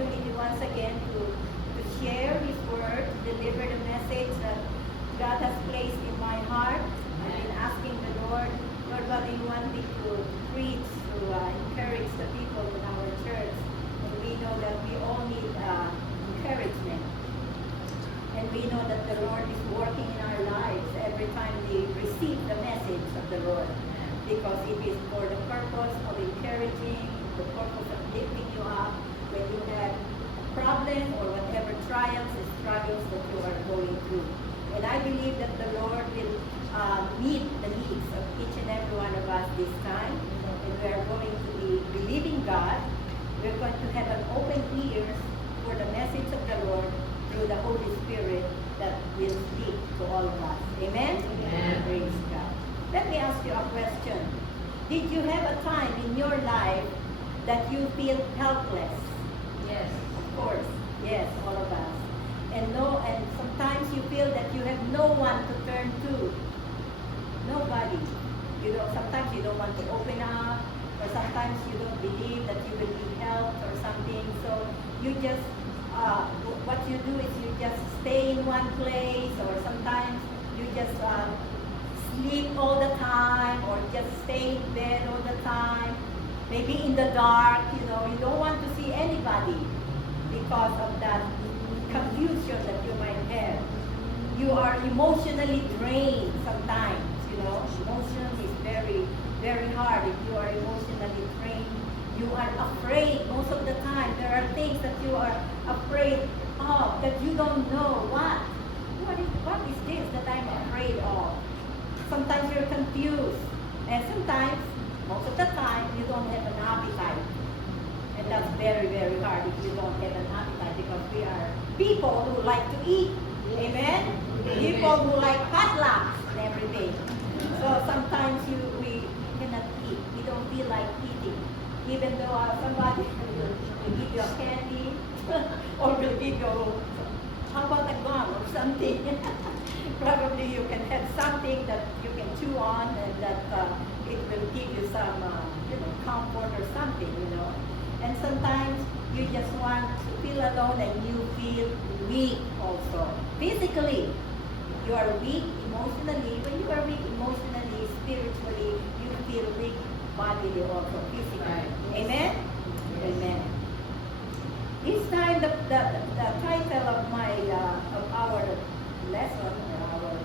opportunity once again to share His word, to deliver the message that God has placed in my heart. I've been asking the Lord, what do you want me to preach, to encourage the people in our church? And we know that we all need encouragement. And we know that the Lord is working in our lives every time we receive the message of the Lord. Because it is for the purpose of encouraging, the purpose of lifting you up when you have a problem or whatever trials and struggles that you are going through. And I believe that the Lord will meet the needs of each and every one of us this time. And we are going to be believing God. We're going to have an open ears for the message of the Lord through the Holy Spirit that will speak to all of us. Amen? Amen. Praise God. Let me ask you a question. Did you have a time in your life that you feel helpless? Yes. Of course. Yes, all of us. And sometimes you feel that you have no one to turn to. Nobody. Sometimes you don't want to open up, or sometimes you don't believe that you will be helped or something. So you just what you do is you just stay in one place, or sometimes you just sleep all the time, or just stay in bed all the time, maybe in the dark, you don't want to see anybody because of that confusion that you might have. You are emotionally drained sometimes, Emotions is very, very hard if you are emotionally drained. You are afraid most of the time. There are things that you are afraid of that you don't know what is this that I'm afraid of. Sometimes you're confused, and sometimes, most of the time, you don't have an appetite. And that's very, very hard if you don't have an appetite, because we are people who like to eat. Amen? People who like potlucks and everything. So sometimes we cannot eat. We don't feel like eating. Even though somebody will give you a candy or will give you, how about a gum or something? Probably you can have something that you can chew on, and that it will give you some comfort or something, And sometimes you just want to feel alone, and you feel weak also. Physically, you are weak emotionally. When you are weak emotionally, spiritually, you feel weak bodily also, physically. Right. Amen? Amen. This time, the title of our lesson, or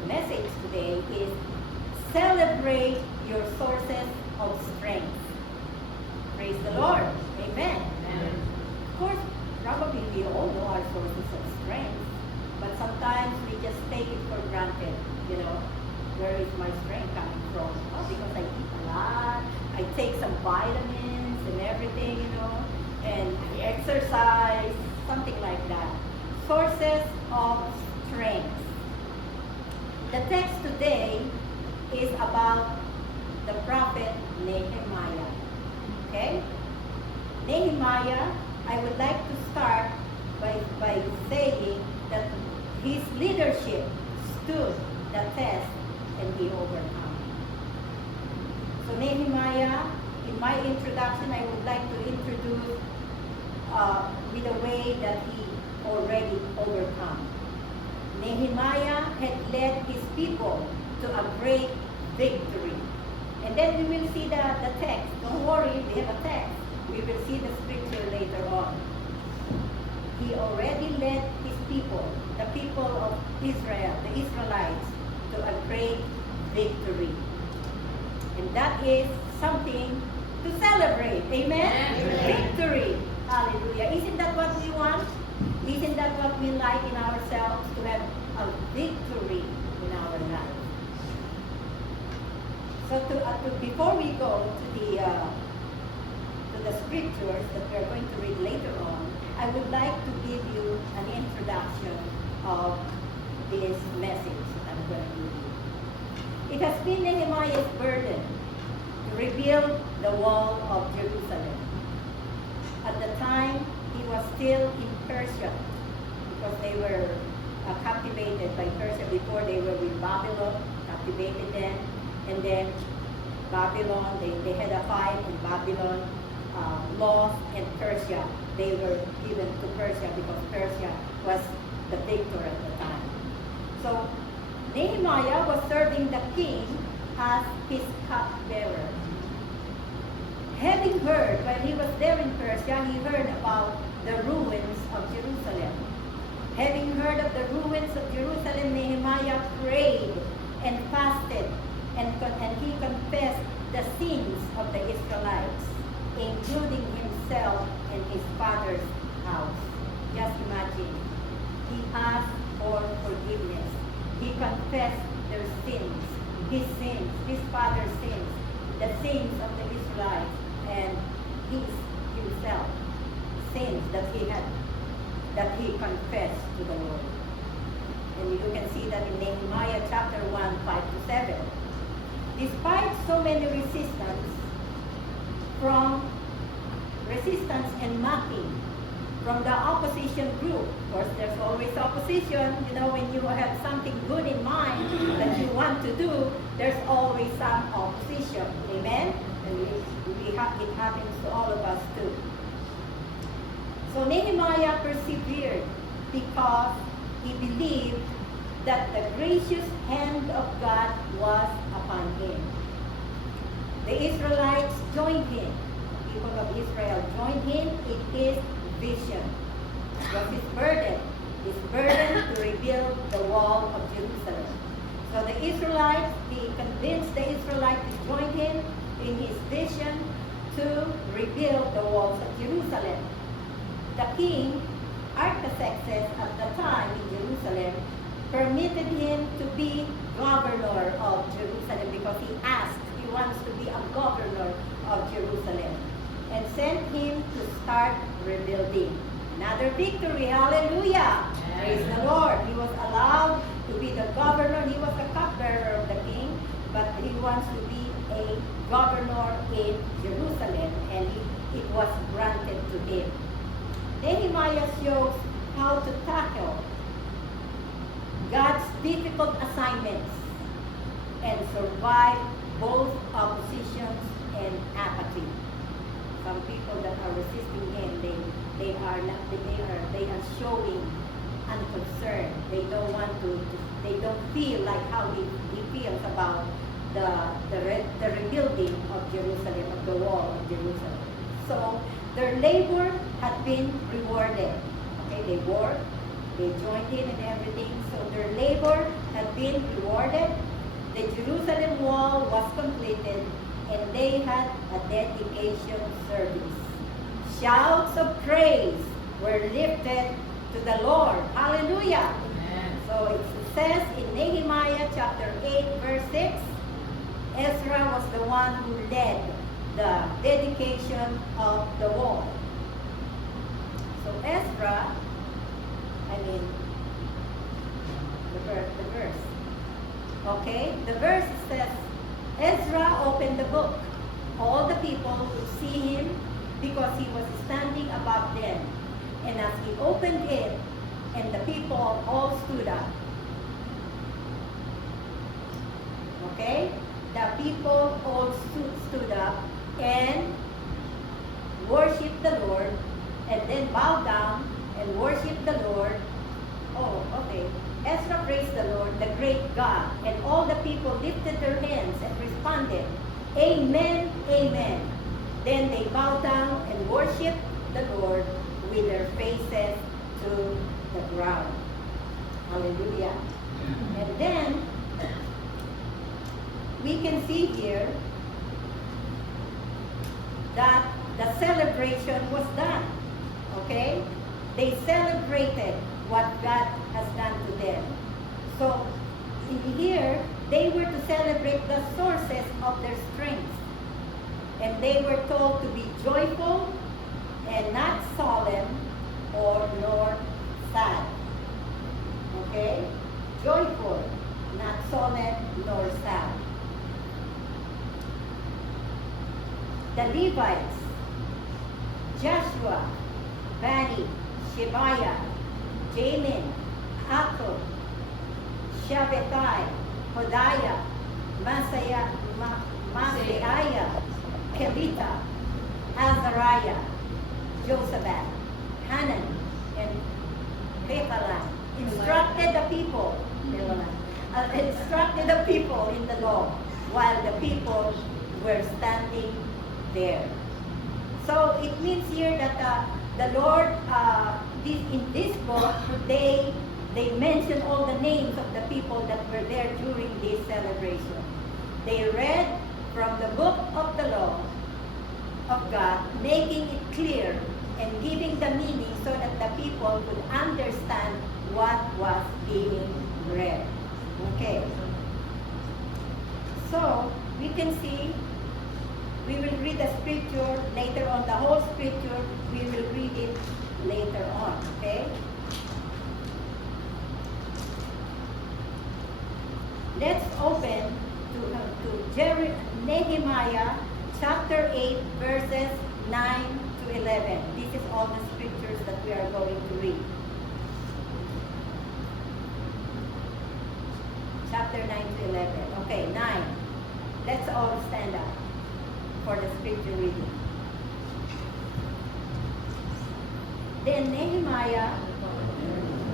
the message today is Celebrate Your Sources of Strength. Praise the Lord. Amen. Amen. Of course, probably we all know our sources of strength, but sometimes we just take it for granted. Where is my strength coming from? Oh, because I eat a lot, I take some vitamins and everything, and I exercise, something like that. Sources of strength. The text today is about the prophet Nehemiah. Okay? Nehemiah, I would like to start by saying that his leadership stood the test and he overcome. So Nehemiah, in my introduction, I would like to introduce with a way that he already overcome. Nehemiah had led his people to a great victory. And then we will see the text. Don't worry, we have a text. We will see the scripture later on. He already led his people, the people of Israel, the Israelites, to a great victory. And that is something to celebrate. Amen? Amen. Victory. Hallelujah. Isn't that what we want? Isn't that what we like in ourselves? To have a victory in our life. So before we go to the scriptures that we are going to read later on, I would like to give you an introduction of this message that I'm going to give you. It has been Nehemiah's burden to rebuild the wall of Jerusalem. At the time, he was still in Persia, because they were captivated by Persia before. They were with Babylon, captivated them, and then Babylon, they had a fight, and Babylon lost, and Persia. They were given to Persia because Persia was the victor at the time. So Nehemiah was serving the king as his cupbearer. Having heard, while he was there in Persia, he heard about the ruins of Jerusalem. Having heard of the ruins of Jerusalem, Nehemiah prayed and fasted, and he confessed the sins of the Israelites, including himself and his father's house. Just imagine, he asked for forgiveness. He confessed their sins, his father's sins, the sins of the Israelites, and himself, sins that he confessed to the Lord. And you can see that in Nehemiah chapter 1, 5 to 7. Despite so many resistance and mocking from the opposition group, of course there's always opposition, when you have something good in mind that you want to do, there's always some opposition. Amen? And it happens to all of us too. So Nehemiah persevered because he believed that the gracious hand of God was upon him. The Israelites joined him. The people of Israel joined him in his vision. It was his burden to rebuild the wall of Jerusalem. So the Israelites, he convinced the Israelites to join him in his vision to rebuild the walls of Jerusalem. The king, Artaxerxes at the time in Jerusalem, permitted him to be governor of Jerusalem because he wants to be a governor of Jerusalem, and sent him to start rebuilding. Another victory, hallelujah! Praise the Lord. He was allowed to be the governor. He was the cupbearer of the king, but he wants to be a governor in Jerusalem, and it was granted to him. Nehemiah shows how to tackle God's difficult assignments and survive both oppositions and apathy. Some people that are resisting him, they are showing unconcern. They don't feel like how he feels about the rebuilding of Jerusalem, of the wall of Jerusalem. So their labor had been rewarded. Okay, they worked, they joined in and everything. So their labor had been rewarded. The Jerusalem wall was completed, and they had a dedication service. Shouts of praise were lifted to the Lord. Hallelujah. Amen. So it says in Nehemiah chapter 8, verse 6, Ezra was the one who led the dedication of the wall. So Ezra, the verse. Okay, the verse says, Ezra opened the book. All the people could see him because he was standing above them. And as he opened it, and the people all stood up. Okay? The people all stood up and worshiped the Lord, and then bowed down and worshiped the Lord. Oh, okay. Ezra praised the Lord, the great God, and all the people lifted their hands and responded, Amen, Amen. Then they bowed down and worshiped the Lord with their faces to the ground. Hallelujah. And then we can see here that the celebration was done. Okay? They celebrated what God has done to them. So in here, they were to celebrate the sources of their strength. And they were told to be joyful and not solemn or nor sad. Okay? Joyful, not solemn nor sad. The Levites, Joshua, Bani, Shebaiah, Jamin, Akub, Shabbatai, Hodiah, Masaiah, Kelita, Azariah, Josabad, Hanan, and Pekalah instructed the people, instructed the people in the law while the people were standing there. So it means here that the Lord, in this book, they mention all the names of the people that were there during this celebration. They read from the book of the law of God, making it clear and giving the meaning so that the people could understand what was being read. Okay. So, we can see, we will read the scripture later on, the whole scripture, we will read it later on, okay? Let's open to Nehemiah chapter 8, verses 9 to 11. This is all the scriptures that we are going to read. Chapter 9 to 11. Okay, 9. Let's all stand up for the scripture reading. Then Nehemiah,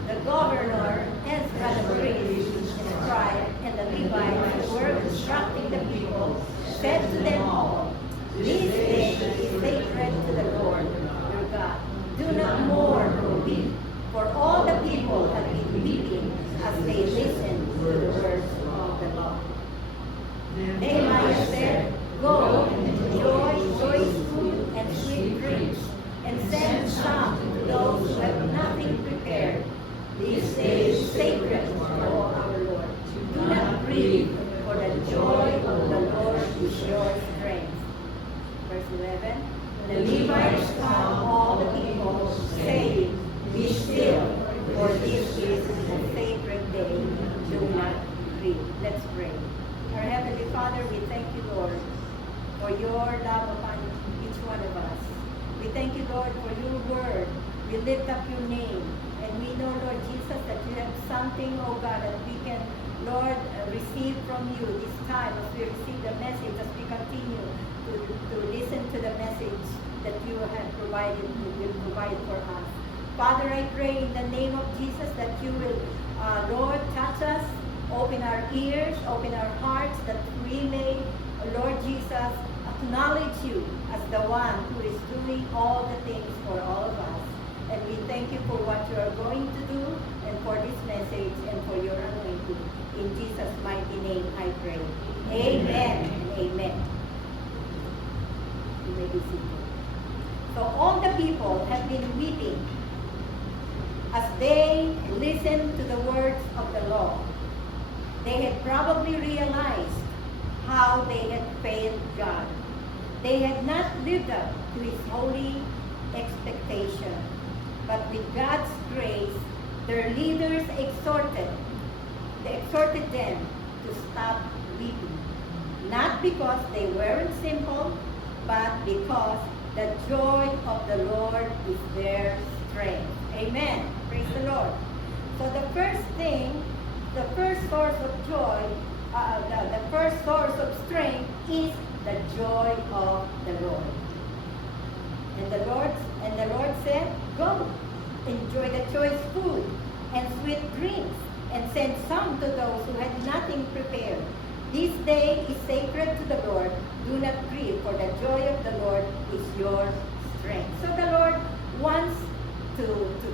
the governor, Ezra the priest, the scribe, and the Levites who were instructing the people, said to them all, "This day is sacred to the Lord your God. Do not mourn or weep, for all the people have been weeping as they listen to the words of the law." Nehemiah said, "Go and enjoy choice food and sweet drinks, and send some to those who have nothing prepared. This day is sacred for our Lord. Do not grieve, for the joy of the Lord is your strength." Verse 11. The Levites calmed all the people, saying, "Be still, for this is a sacred day. Do not grieve." Let's pray. Our Heavenly Father, we thank you, Lord, for your love upon each one of us. We thank you, Lord, for your word. We lift up your name. And we know, Lord Jesus, that you have something, oh God, that we can, Lord, receive from you this time as we receive the message, as we continue to listen to the message that you have provided, will provide for us. Father, I pray in the name of Jesus that you will, Lord, touch us, open our ears, open our hearts, that we may, Lord Jesus, acknowledge you as the one who is doing all the things for all of us. And we thank you for what you are going to do, and for this message, and for your anointing. In Jesus' mighty name I pray. Amen and amen. You may be seated. So all the people have been weeping as they listened to the words of the law. They had probably realized how they had failed God. They had not lived up to his holy expectation. But with God's grace, their leaders exhorted them to stop weeping. Not because they weren't simple, but because the joy of the Lord is their strength. Amen. Praise the Lord. So the first thing, the first source of joy, the first source of strength is the joy of the Lord. And the Lord said, "Go, enjoy the choice food and sweet drinks, and send some to those who had nothing prepared. This day is sacred to the Lord. Do not grieve, for the joy of the Lord is your strength." So the Lord wants to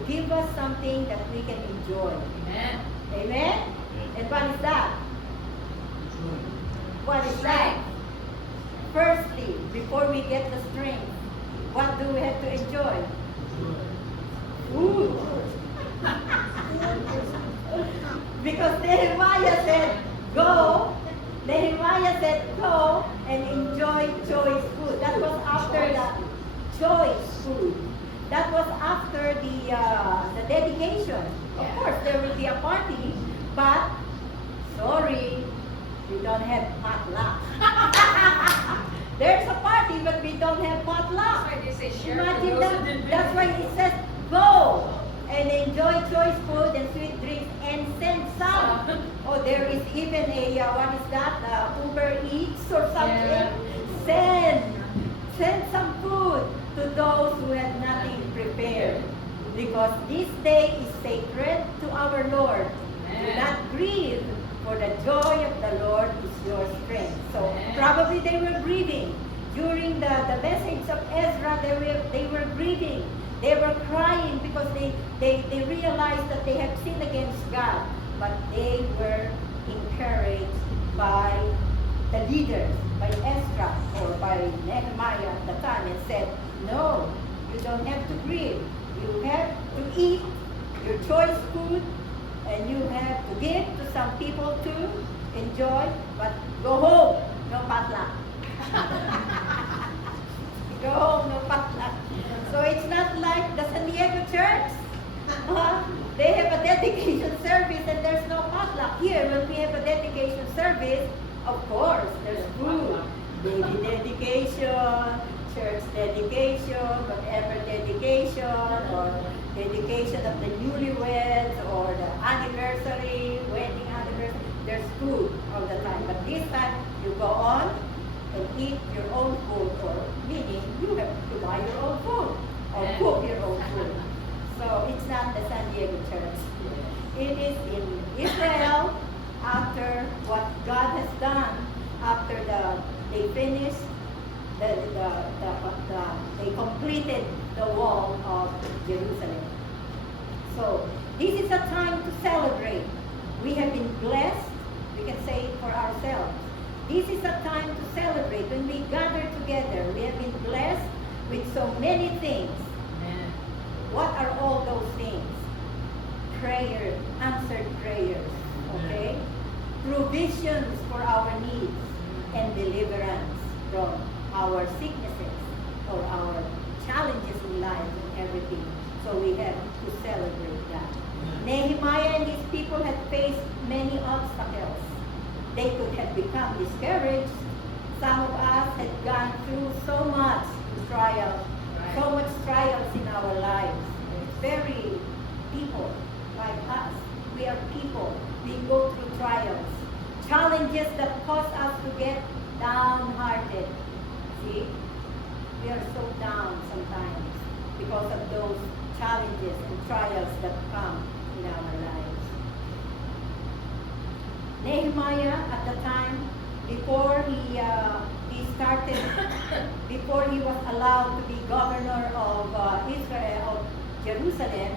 give us something that we can enjoy. Amen. Amen? And what is that? What is that? Firstly, before we get the strength, what do we have to enjoy? Food. Because Nehemiah said, "Go." Nehemiah said, "Go and enjoy choice food." That was after the choice food. That was after the dedication. Of course, there will be a party, but sorry, we don't have potluck. There's a party, but we don't have potluck. That's why they say share for Imagine those that. who didn't That's why bring. it says, "Go and enjoy choice food and sweet drinks, and send some." Oh, there is even a what is that? Uber Eats or something. Yeah. Send some food. food to those who had nothing prepared. Because this day is sacred to our Lord. Do not grieve, for the joy of the Lord is your strength. So probably they were grieving. During the message of Ezra, they were grieving. They were crying because they realized that they had sinned against God. But they were encouraged by the leaders, by Ezra or by Nehemiah at the time, and said, no, you don't have to grieve. You have to eat your choice food, and you have to give to some people to enjoy, but go home, no potluck. Go home, no potluck. So it's not like the San Diego church. They have a dedication service and there's no potluck. Here, when we have a dedication service, of course, there's food. Baby dedication, church dedication, whatever dedication, or dedication of the newlyweds, or the anniversary, wedding anniversary, there's food all the time. But this time, you go on and eat your own food, or meaning you have to buy your own food, or cook your own food. So it's not the San Diego church. It is in Israel, after what God has done, after they finished, they completed the wall of Jerusalem. So this is a time to celebrate. We have been blessed. We can say it for ourselves. This is a time to celebrate. When we gather together, we have been blessed with so many things. Amen. What are all those things? Prayer, answered prayers, okay? Provisions for our needs and deliverance from our sicknesses or our challenges in life and everything. So we have to celebrate that. Nehemiah and his people had faced many obstacles. They could have become discouraged. Some of us had gone through so much trials, so much trials in our lives. Very people like us. We are people. We go through trials. Challenges that cause us to get downhearted. See? We are so down sometimes because of those challenges and trials that come in our lives. Nehemiah at the time, before he started, before he was allowed to be governor of Israel, of Jerusalem,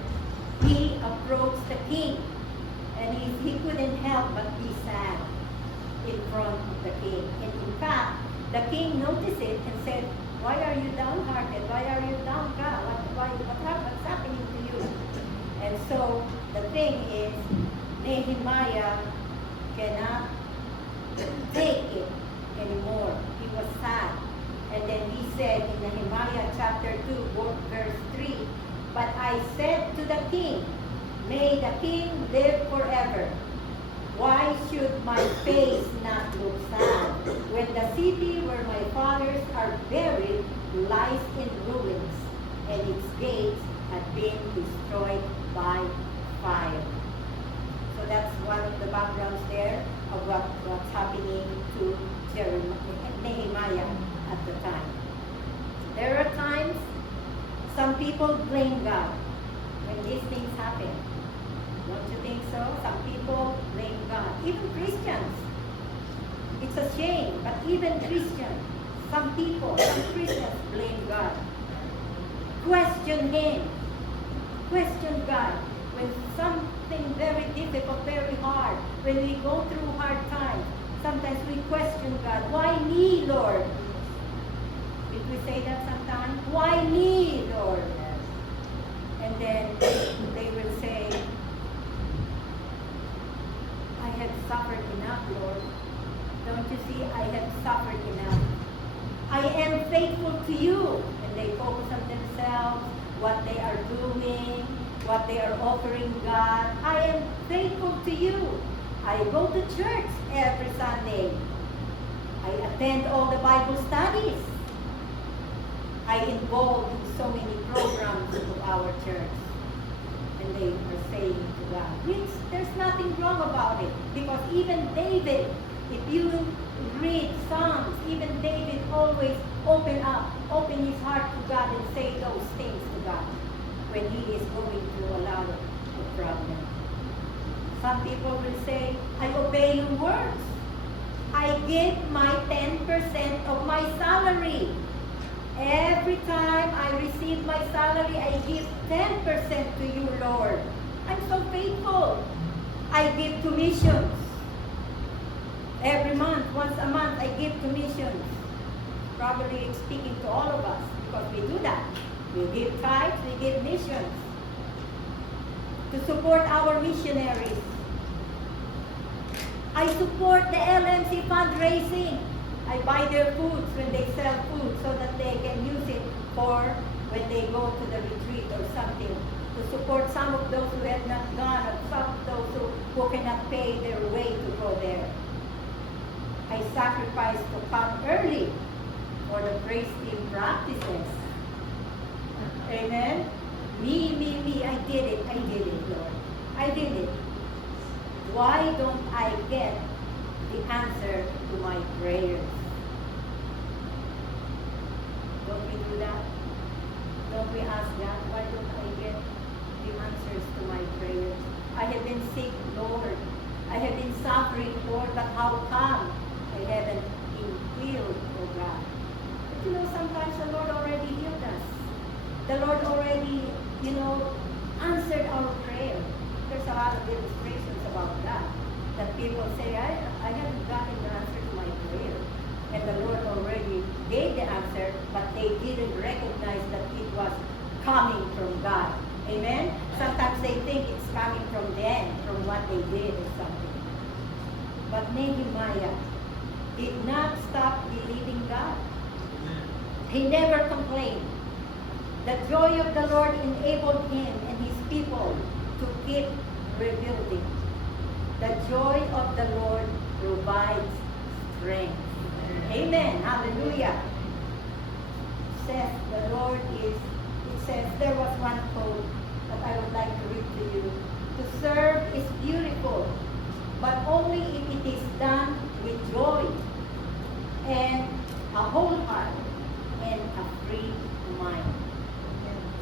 he approached the king, and he couldn't help but be sad in front of the king. And in fact, the king noticed it and said, "Why are you downhearted? Why are you downcast? What's happening to you?" And so the thing is, Nehemiah cannot take it anymore. He was sad. And then he said in Nehemiah chapter 2, verse 3, "But I said to the king, may the king live forever. Why should my face not look sad when the city where my fathers are buried lies in ruins and its gates have been destroyed by fire?" So that's one of the backgrounds there of what's happening to Nehemiah at the time. There are times some people blame God when these things happen. Don't you think so? Some people blame God. Even Christians. It's a shame, but even Christians, some Christians blame God. Question Him. Question God. When something very difficult, very hard, when we go through hard times, sometimes we question God. Why me, Lord? Did we say that sometimes? Why me, Lord? And then they will say, I have suffered enough, Lord. Don't you see? I have suffered enough. I am faithful to you. And they focus on themselves, what they are doing, what they are offering God. I am faithful to you. I go to church every Sunday. I attend all the Bible studies. I involve in so many programs of our church. And they are saying to God, which there's nothing wrong about it. Because even David If you read Psalms, even David always open his heart to God and say those things to God when he is going through a lot of problems. Some people will say, I obey your words. I give my 10% of my salary. Every time I receive my salary, I give 10% to you, Lord. I'm so faithful. I give to missions. Every month, once a month, I give to missions. Probably speaking to all of us, because we do that. We give tithes, we give missions. To support our missionaries. I support the LMC fundraising. I buy their foods when they sell food so that they can use it for when they go to the retreat or something. To support some of those who have not gone or some of those who cannot pay their way to go there. I sacrifice to come early for the praise team practices. Amen? Me, I did it, Lord. I did it. Why don't I get the answer to my prayers? Don't we do that? Don't we ask God, why don't I get the answers to my prayers? I have been sick, Lord. I have been suffering, Lord, but how come I haven't been healed, oh God? But sometimes the Lord already healed us. The Lord already, answered our prayer. There's a lot of illustrations about that. That people say, I haven't gotten the answer to my prayer. And the Lord already gave the answer, but they didn't recognize that it was coming from God. Amen? Sometimes they think it's coming from them, from what they did or something. But Nehemiah did not stop believing God. He never complained. The joy of the Lord enabled him and his people to keep rebuilding. The joy of the Lord provides strength. Amen. Hallelujah. It says, there was one quote that I would like to read to you. To serve is beautiful, but only if it is done with joy and a whole heart and a free mind.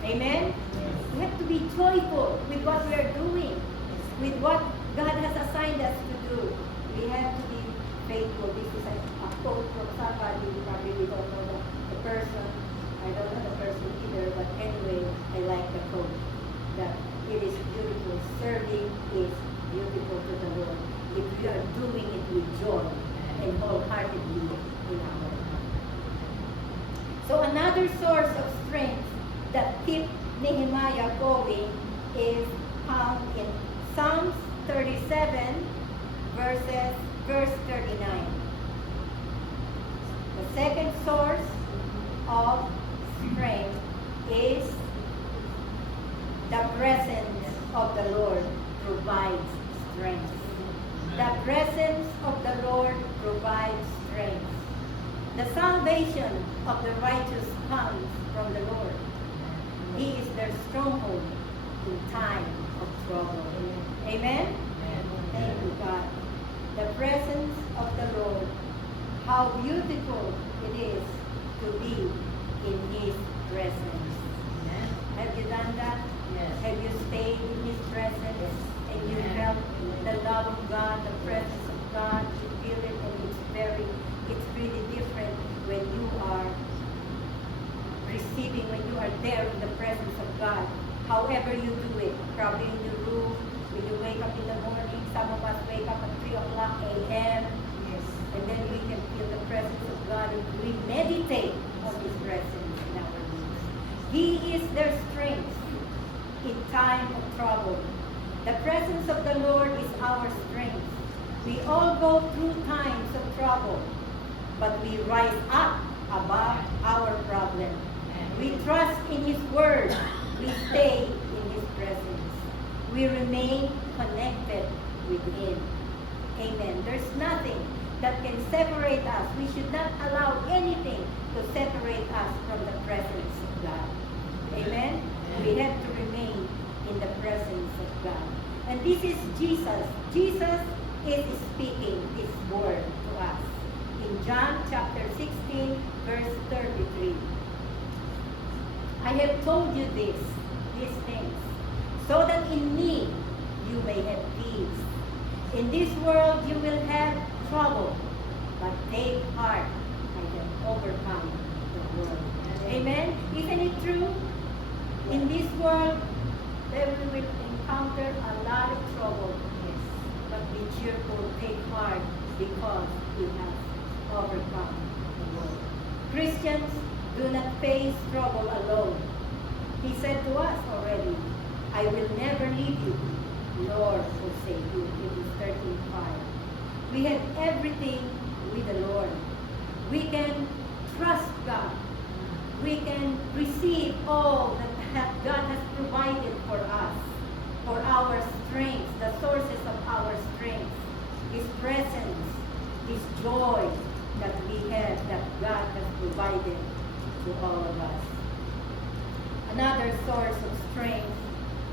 Amen? Yes. We have to be joyful with what we are doing, with what God has assigned us to do. We have to be faithful. This is a quote from somebody. You probably don't know the person. I don't know the person either, but anyway, I like the quote. That it is beautiful. Serving is beautiful to the Lord if we are doing it with joy and wholeheartedly in our heart. So another source of strength that keep Nehemiah going is found in Psalms 37 verse 39. The second source of strength is the presence of the Lord provides strength. The presence of the Lord provides strength. The salvation of the righteous comes from the Lord. He is their stronghold in time of trouble. Amen? Thank you, God. The presence of the Lord. How beautiful it is to be in His presence. Have you done that? Yes. Have you stayed in His presence? Yes. And you felt the love of God, the presence of God, you feel it, and it's really different when you are receiving, when you are there in the presence of God. However you do it, probably in your room, when you wake up in the morning, some of us wake up at 3 o'clock a.m. Yes. And then we can feel the presence of God and we meditate on His presence in our lives. He is their strength in time of trouble. The presence of the Lord is our strength. We all go through times of trouble, but we rise up above our problem. We trust in His Word. We stay in His presence. We remain connected with Him. Amen. There's nothing that can separate us. We should not allow anything to separate us from the presence of God. Amen? We have to remain in the presence of God. And this is Jesus. Jesus is speaking this word to us. In John chapter 16, verse 33. I have told you these things, so that in me you may have peace. In this world you will have trouble, but take heart, I have overcome the world. Amen? Isn't it true? In this world, there we will encounter a lot of trouble. Yes. But be cheerful, take heart, because we have overcome the world. Christians do not face trouble alone. He said to us already, I will never leave you, nor forsake you. It is 13:5. We have everything with the Lord. We can trust God. We can receive all that God has provided for us, for our strength, the sources of our strength, His presence, His joy that we have, that God has provided to all of us. Another source of strength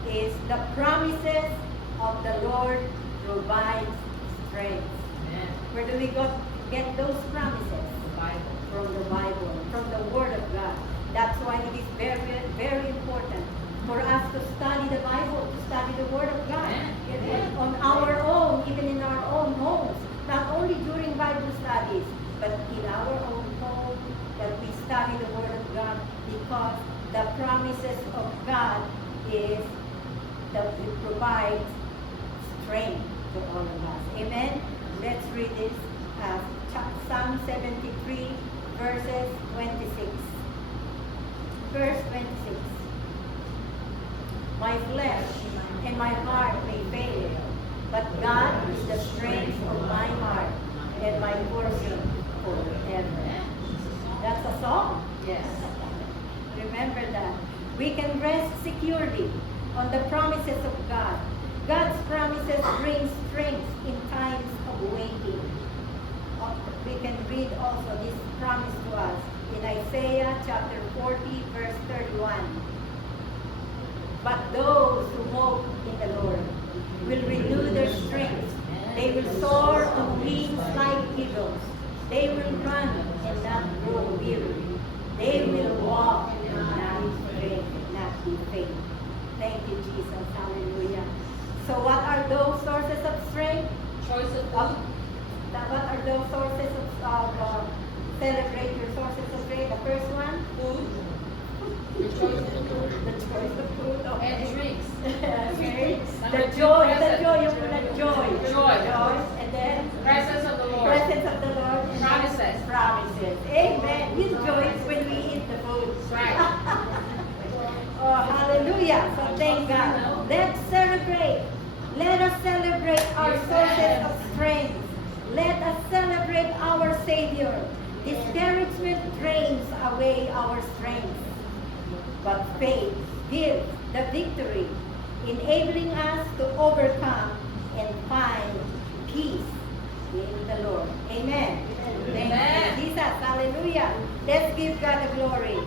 is the promises of the Lord provides strength. Amen. Where do we get those promises? The Bible. From the Bible, from the Word of God. That's why it is very, very important for us to study the Bible, to study the Word of God. Amen. On our own, even in our own homes. Not only during Bible studies, but in our own home, that we study the Word of God, because the promises of God is that it provides strength to all of us. Amen? Let's read this. Psalm 73, verses 26. Verse 26. My flesh and my heart may fail, but God is the strength of my heart and my portion forever. That's a song? Yes. Remember that. We can rest securely on the promises of God. God's promises bring strength in times of waiting. We can read also this promise to us in Isaiah chapter 40, verse 31. But those who hope in the Lord will renew their strength. They will soar on wings like eagles. They will run and not grow weary. They will walk and not be faint. Thank you, Jesus. Hallelujah. So what are those sources of strength? Choice of food. What are those sources of celebrate your sources of strength? The first one? Food. The choice of food. The choice of food. Okay. And drinks. Okay. Number The two, joy, present. you put a joy. Joy. And then? Presence of the Lord. Presence of the Lord. And Promises. then promises. Amen. You joy when we eat the food. Right. Oh, hallelujah. So thank God. Let's celebrate. Let us celebrate our sources of strength. Let us celebrate our Savior. Discouragement drains away our strength, but faith gives the victory, enabling us to overcome and find peace in the Lord. Amen. Amen. Thank you, Jesus. Hallelujah. Let's give God the glory.